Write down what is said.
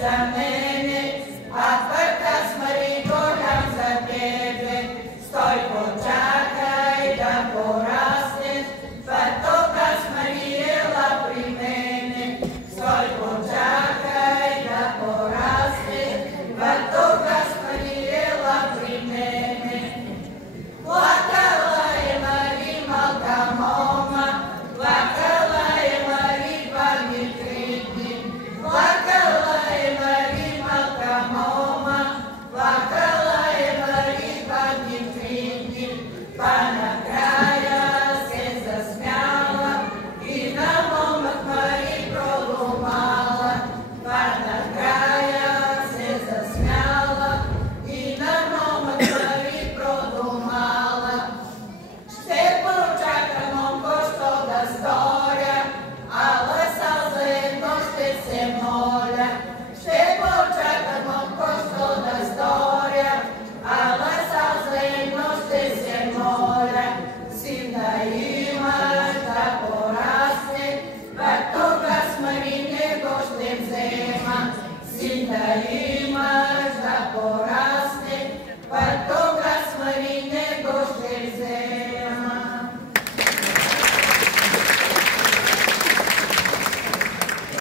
za mene, a tvrtka smrti koljam za tebe. Stoj, počakaj da porasteš, pa toga smarijela pri mene. Stoj, počakaj da porasteš, pa toga smarijela pri mene. Plakala je Marimalka moma, plakala je Maripa mi kriti. Plakala je Marimalka moma, plakala je Maripa mi kriti. Pa na kraja se zasmjala i na momak Mari prolumala. Pa na kraja se zasmjala i na momak Mari prolumala. Ще почакам онко що да сторя, ала заедно ще се моля. Ще почакам онко що да сторя, ала заедно ще се моля. Син да имаш да порасне, пак тогас Мари него ще взема. Син да имаш